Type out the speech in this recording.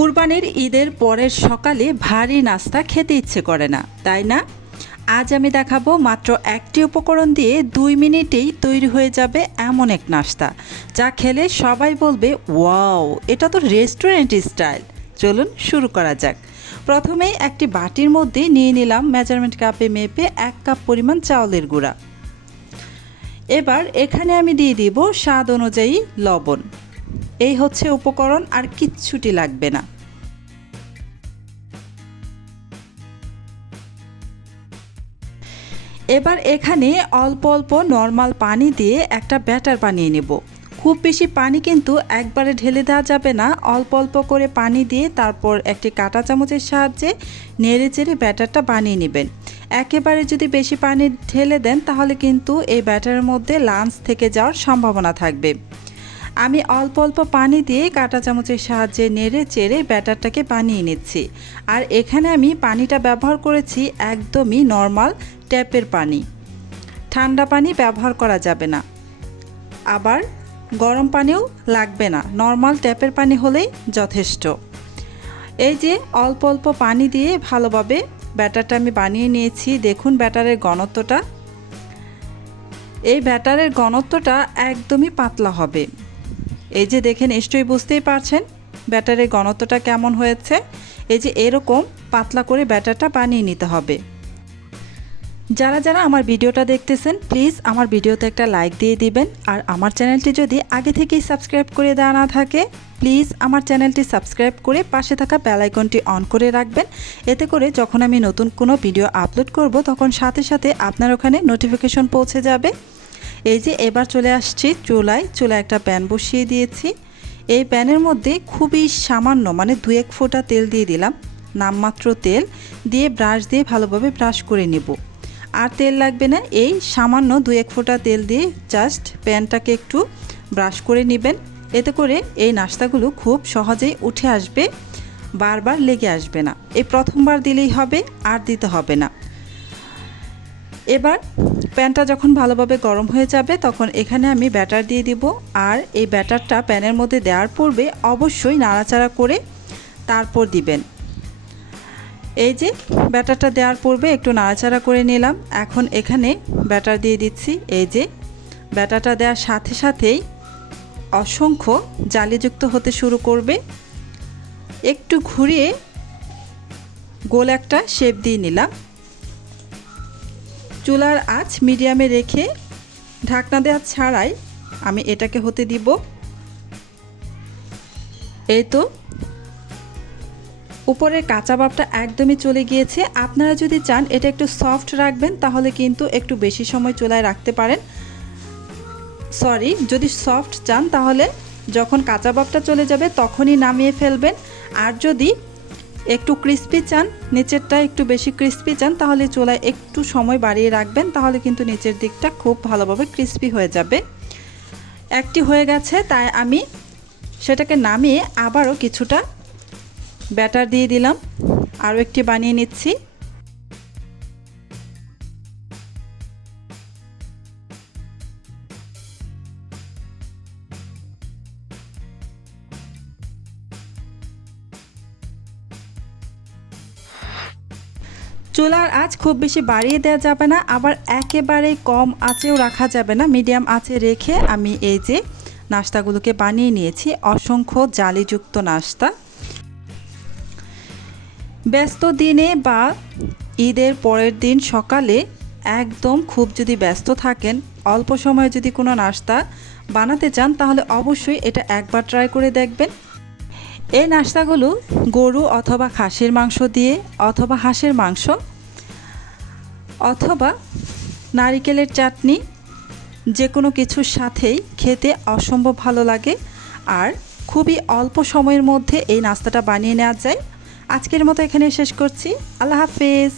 কুরবানির ঈদের পরের সকালে ভারী নাস্তা খেতে ইচ্ছে করে না, তাই না? আজ আমি দেখাবো মাত্র একটি উপকরণ দিয়ে 2 মিনিটেই তৈরি হয়ে যাবে এমন এক নাস্তা, যা খেলে সবাই বলবে ওয়াও, এটা তো রেস্টুরেন্ট স্টাইল। চলুন শুরু করা যাক। প্রথমেই একটি বাটির মধ্যে নিয়ে নিলাম মেজারমেন্ট কাপে মেপে 1 কাপ পরিমাণ চাউলের গুঁড়া। এবার এখানে আমি দিয়ে দিব স্বাদ অনুযায়ী লবণ। এই হচ্ছে উপকরণ, আর কিচ্ছুটি লাগবে না। এবার এখানে অল্প অল্প নর্মাল পানি দিয়ে একটা ব্যাটার বানিয়ে নেব। খুব বেশি পানি কিন্তু একবারে ঢেলে দেওয়া যাবে না, অল্প অল্প করে পানি দিয়ে তারপর একটি কাঁটা চামচের সাহায্যে নেড়ে চেড়ে ব্যাটারটা বানিয়ে নেবেন। একেবারে যদি বেশি পানি ঢেলে দেন তাহলে কিন্তু এই ব্যাটারের মধ্যে লাঞ্চ থেকে যাওয়ার সম্ভাবনা থাকবে। আমি অল্প অল্প পানি দিয়ে কাঁটা চামচের সাহায্যে নেড়ে চেড়ে ব্যাটারটাকে বানিয়ে নিচ্ছি। আর এখানে আমি পানিটা ব্যবহার করেছি একদমই নর্মাল ট্যাপের পানি, ঠান্ডা পানি ব্যবহার করা যাবে না, আবার গরম পানিও লাগবে না, নর্মাল ট্যাপের পানি হলেই যথেষ্ট। এই যে অল্প অল্প পানি দিয়ে ভালোভাবে ব্যাটারটা আমি বানিয়ে নিয়েছি। দেখুন ব্যাটারের ঘনত্বটা, এই ব্যাটারের ঘনত্বটা একদমই পাতলা হবে। এই যে দেখেন, নিশ্চয়ই বুঝতেই পারছেন ব্যাটারের ঘনত্বটা কেমন হয়েছে। এই যে এরকম পাতলা করে ব্যাটারটা বানিয়ে নিতে হবে। যারা যারা আমার ভিডিওটা দেখতেছেন প্লিজ আমার ভিডিওতে একটা লাইক দিয়ে দিবেন। আর আমার চ্যানেলটি যদি আগে থেকেই সাবস্ক্রাইব করে দেওয়া না থাকে প্লিজ আমার চ্যানেলটি সাবস্ক্রাইব করে পাশে থাকা বেল আইকনটি অন করে রাখবেন। এতে করে যখন আমি নতুন কোনো ভিডিও আপলোড করব তখন সাথে সাথে আপনার ওখানে নোটিফিকেশন পৌঁছে যাবে। এই যে এবার চলে আসছি চুলায় একটা প্যান বসিয়ে দিয়েছি। এই প্যানের মধ্যে খুবই সামান্য মানে 2-1 ফোঁটা তেল দিয়ে দিলাম, নামমাত্র তেল দিয়ে ব্রাশ দিয়ে ভালোভাবে ব্রাশ করে নেব। আর তেল লাগবে না, এই সামান্য 2-1 ফোঁটা তেল দিয়ে জাস্ট প্যানটাকে একটু ব্রাশ করে নেবেন। এতে করে এই নাস্তাগুলো খুব সহজেই উঠে আসবে, বারবার লেগে আসবে না। এই প্রথমবার দিলেই হবে, আর দিতে হবে না। এবার প্যানটা যখন ভালোভাবে গরম হয়ে যাবে তখন এখানে আমি ব্যাটার দিয়ে দিব। আর এই ব্যাটারটা প্যানের মধ্যে দেওয়ার পূর্বে অবশ্যই নাড়াচাড়া করে তারপর দিবেন। এই যে ব্যাটারটা দেওয়ার পূর্বে একটু নাড়াচাড়া করে নিলাম। এখন এখানে ব্যাটার দিয়ে দিচ্ছি। এই যে ব্যাটারটা দেওয়ার সাথে সাথেই অসংখ্য জালিযুক্ত হতে শুরু করবে। একটু ঘুরিয়ে গোল একটা শেপ দিয়ে নিলাম। চুলার আঁচ মিডিয়ামে রেখে ঢাকনা দেওয়া ছাড়াই আমি এটাকে হতে দিব। এই তো উপরের কাঁচা ভাবটা একদমই চলে গিয়েছে। আপনারা যদি চান এটা একটু সফট রাখবেন তাহলে কিন্তু একটু বেশি সময় চুলায় রাখতে পারেন। যদি সফট চান তাহলে যখন কাঁচা ভাবটা চলে যাবে তখনই নামিয়ে ফেলবেন। আর যদি একটু ক্রিস্পি চান, নিচেরটা একটু বেশি ক্রিস্পি চান, তাহলে চুলায় একটু সময় বাড়িয়ে রাখবেন, তাহলে কিন্তু নিচের দিকটা খুব ভালোভাবে ক্রিস্পি হয়ে যাবে। একটি হয়ে গেছে, তাই আমি সেটাকে নামিয়ে আবারও কিছুটা ব্যাটার দিয়ে দিলাম, আরও একটি বানিয়ে নিচ্ছি। চুলার আঁচ খুব বেশি বাড়িয়ে দেওয়া যাবে না, আবার একেবারে কম আঁচেও রাখা যাবে না, মিডিয়াম আঁচে রেখে আমি এই যে নাস্তাগুলোকে বানিয়ে নিয়েছি। অসংখ্য জালিযুক্ত নাস্তা। ব্যস্ত দিনে বা ঈদের পরের দিন সকালে একদম খুব যদি ব্যস্ত থাকেন, অল্প সময়ে যদি কোনো নাস্তা বানাতে চান তাহলে অবশ্যই এটা একবার ট্রাই করে দেখবেন। এই নাস্তাগুলো গরু অথবা খাসির মাংস দিয়ে, অথবা হাঁসের মাংস, অথবা নারিকেলের চাটনি, যে কোনো কিছুর সাথেই খেতে অসম্ভব ভালো লাগে। আর খুবই অল্প সময়ের মধ্যে এই নাস্তাটা বানিয়ে নেওয়া যায়। আজকের মতো এখানে শেষ করছি। আল্লাহ হাফেজ।